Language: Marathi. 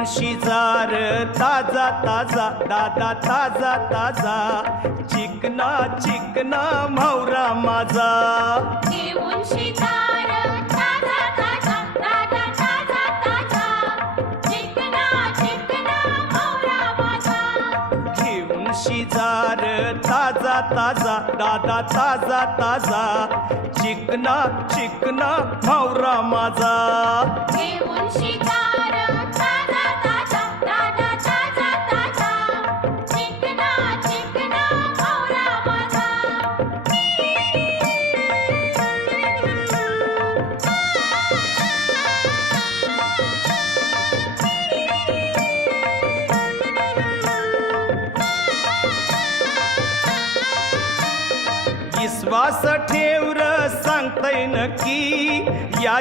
घेऊन शिजार ताजा ताजा दादा ताजा ताजा चिकना चिकना म्हावरा माझा घेऊन शिजार ताजा ताजा दादा ताजा ताजा चिकना चिकना म्हावरा माझा घेऊन शिजार ताजा ताजा दादा ताजा ताजा चिकना चिकना म्हावरा माझा घेऊन शिकार ताजा ताजा दादा ताजा ताजा चिकना चिकना म्हावरा माझा विश्वास ठेवर सांगतय नक्की या